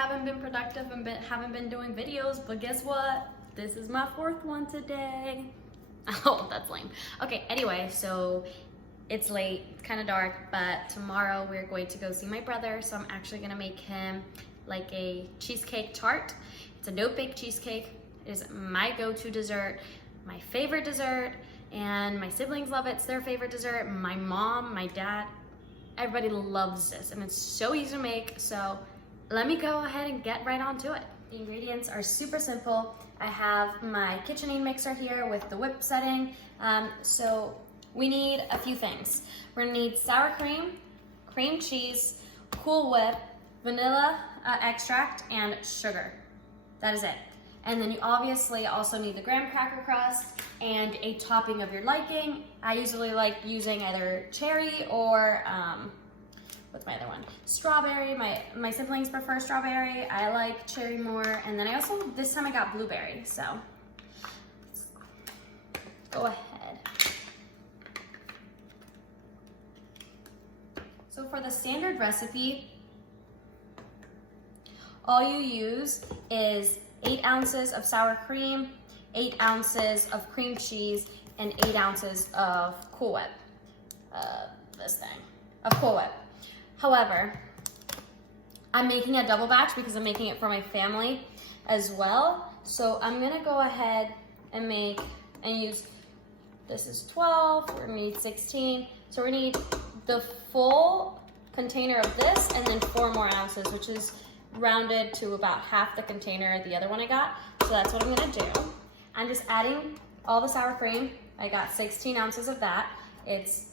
haven't been productive and haven't been doing videos, but guess what? This is my 4th one today. Oh, that's lame. Okay, anyway, so it's late, it's kind of dark, but tomorrow we're going to go see my brother, so I'm actually gonna make him like a cheesecake tart. It's a no-bake cheesecake. It is my go-to dessert, my favorite dessert, and my siblings love it. It's their favorite dessert. My mom, my dad, everybody loves this, and it's so easy to make, so let me go ahead and get right onto it. The ingredients are super simple. I have my KitchenAid mixer here with the whip setting. So we need a few things. We're gonna need sour cream, cream cheese, Cool Whip, vanilla extract, and sugar. That is it. And then you obviously also need the graham cracker crust and a topping of your liking. I usually like using either cherry or, what's my other one? Strawberry. My siblings prefer strawberry. I like cherry more. And then I also, this time I got blueberry, so let's go ahead. So for the standard recipe, all you use is 8 ounces of sour cream, 8 ounces of cream cheese, and 8 ounces of Cool Whip. Cool Whip. However, I'm making a double batch because I'm making it for my family as well. So I'm gonna go ahead and use, this is 12, we're gonna need 16. So we're gonna need the full container of this and then 4 more ounces, which is rounded to about half the container of the other one I got. So that's what I'm gonna do. I'm just adding all the sour cream. I got 16 ounces of that. It's,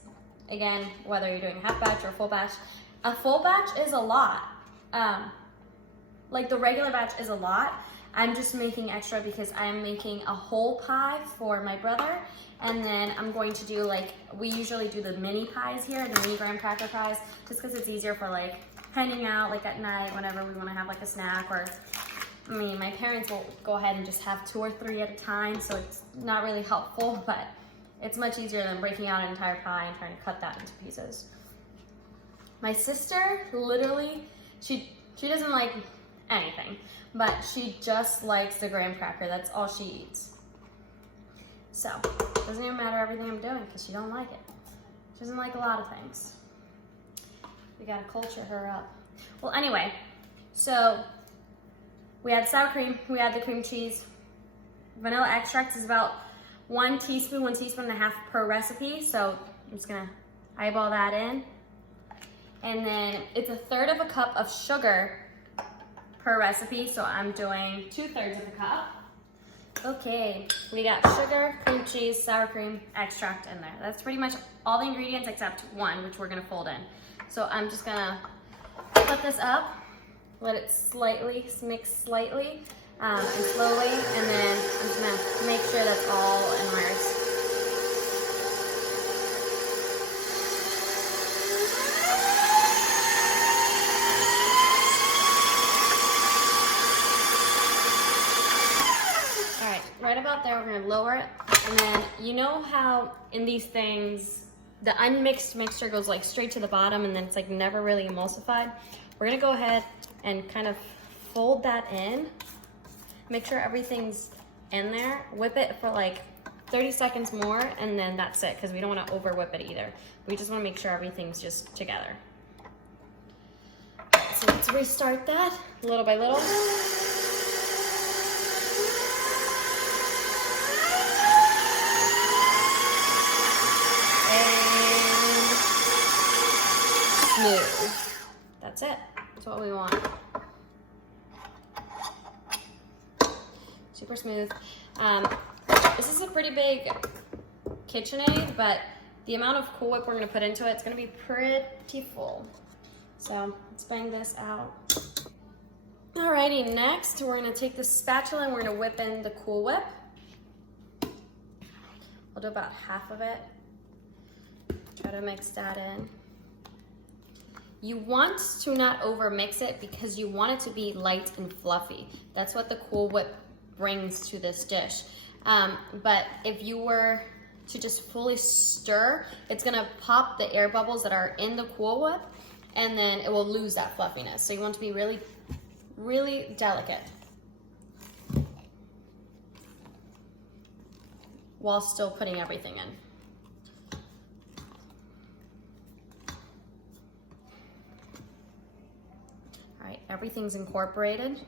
again, whether you're doing a half batch or a full batch. A full batch is a lot. Like the regular batch is a lot. I'm just making extra because I'm making a whole pie for my brother. And then I'm going to do like, we usually do the mini pies here, the mini graham cracker pies, just because it's easier for like hanging out like at night whenever we want to have like a snack. Or I mean, my parents will go ahead and just have 2 or 3 at a time, so it's not really helpful, but it's much easier than breaking out an entire pie and trying to cut that into pieces. My sister, literally, she doesn't like anything, but she just likes the graham cracker. That's all she eats. So it doesn't even matter everything I'm doing because she don't like it. She doesn't like a lot of things. We gotta culture her up. Well, anyway, so we had sour cream, we had the cream cheese. Vanilla extract is about 1 teaspoon, 1.5 teaspoons per recipe. So I'm just gonna eyeball that in. And then it's 1/3 cup of sugar per recipe. So I'm doing 2/3 of a cup. Okay, we got sugar, cream cheese, sour cream, extract in there. That's pretty much all the ingredients except one, which we're gonna fold in. So I'm just gonna put this up, let it mix slightly and slowly, and then I'm just gonna make sure that's all immersed. All right, right about there, we're gonna lower it. And then you know how in these things, the unmixed mixture goes like straight to the bottom and then it's like never really emulsified. We're gonna go ahead and kind of fold that in. Make sure everything's in there. Whip it for like 30 seconds more and then that's it, because we don't wanna over whip it either. We just wanna make sure everything's just together. So let's restart that little by little. Smooth. That's it. That's what we want. Super smooth. This is a pretty big KitchenAid, but the amount of Cool Whip we're gonna put into it is gonna be pretty full. So let's bang this out. Alrighty, next we're gonna take the spatula and we're gonna whip in the Cool Whip. I'll do about half of it. Try to mix that in. You want to not over mix it because you want it to be light and fluffy. That's what the Cool Whip brings to this dish. But if you were to just fully stir, it's gonna pop the air bubbles that are in the Cool Whip and then it will lose that fluffiness. So you want to be really really delicate while still putting everything in. All right, everything's incorporated.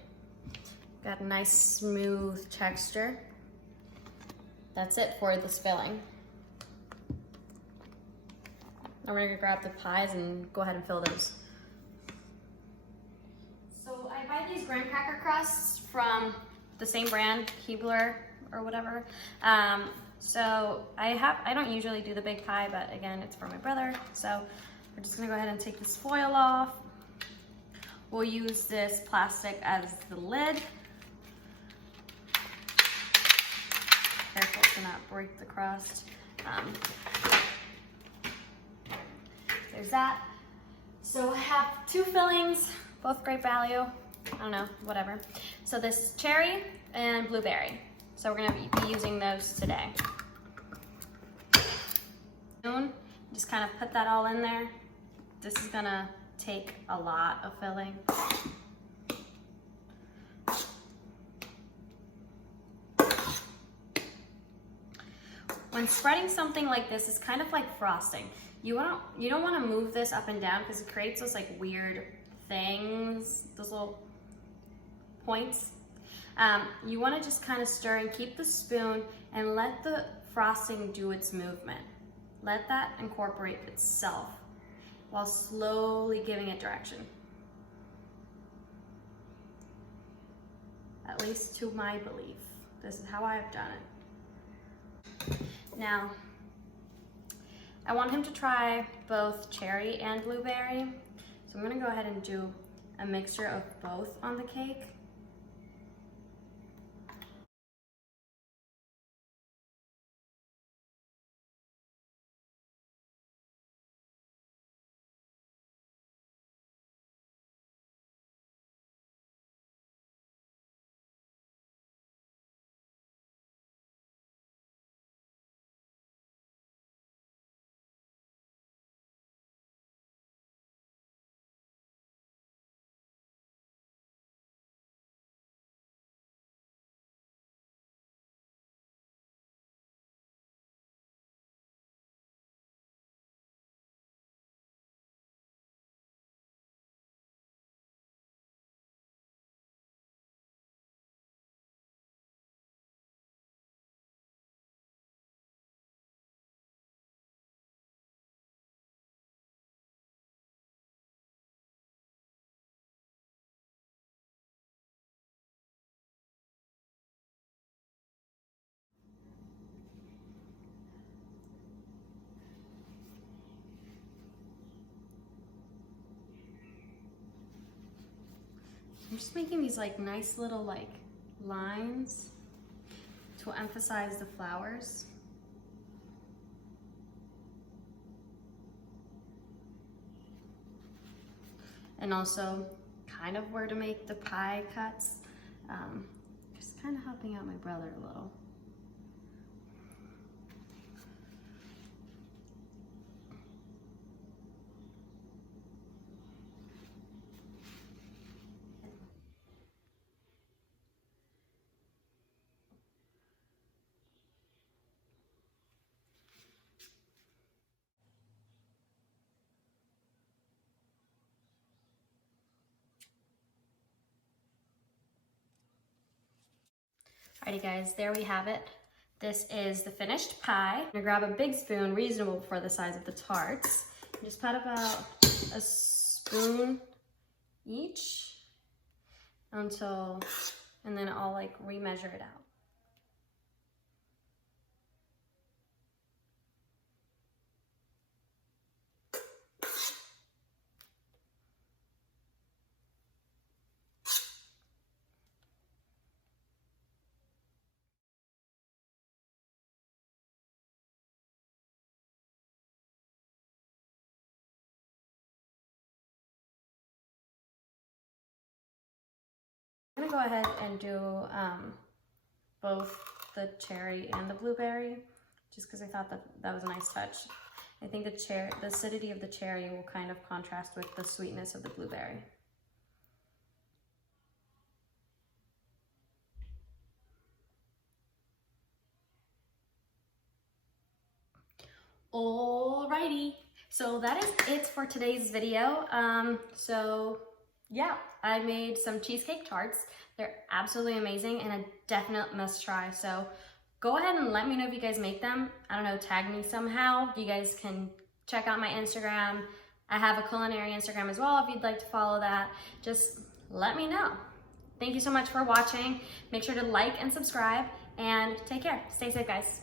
Got a nice smooth texture. That's it for this filling. Now we're gonna grab the pies and go ahead and fill those. So I buy these graham cracker crusts from the same brand, Keebler or whatever. So I don't usually do the big pie, but again, it's for my brother. So we're just gonna go ahead and take this foil off. We'll use this plastic as the lid. Careful to not break the crust. There's that. So I have two fillings, both great value. I don't know, whatever. So this is cherry and blueberry. So we're gonna be using those today. Just kind of put that all in there. This is gonna take a lot of filling. When spreading something like this, it's kind of like frosting. You don't want to move this up and down because it creates those like weird things, those little points. You want to just kind of stir and keep the spoon and let the frosting do its movement. Let that incorporate itself while slowly giving it direction. At least to my belief. This is how I've done it. Now, I want him to try both cherry and blueberry. So I'm gonna go ahead and do a mixture of both on the cake. I'm just making these like nice little like lines to emphasize the flowers. And also kind of where to make the pie cuts. Just kind of helping out my brother a little. Alrighty guys, there we have it. This is the finished pie. I'm gonna grab a big spoon, reasonable for the size of the tarts. Just put about a spoon each until, and then I'll like remeasure it out. I'm gonna go ahead and do both the cherry and the blueberry, just because I thought that was a nice touch. I think the acidity of the cherry will kind of contrast with the sweetness of the blueberry. Alrighty, so that is it for today's video. So yeah, I made some cheesecake tarts. They're absolutely amazing and a definite must try. So go ahead and let me know if you guys make them. I don't know, tag me somehow. You guys can check out my Instagram. I have a culinary Instagram as well if you'd like to follow that. Just let me know. Thank you so much for watching. Make sure to like and subscribe and take care. Stay safe, guys.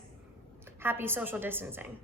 Happy social distancing.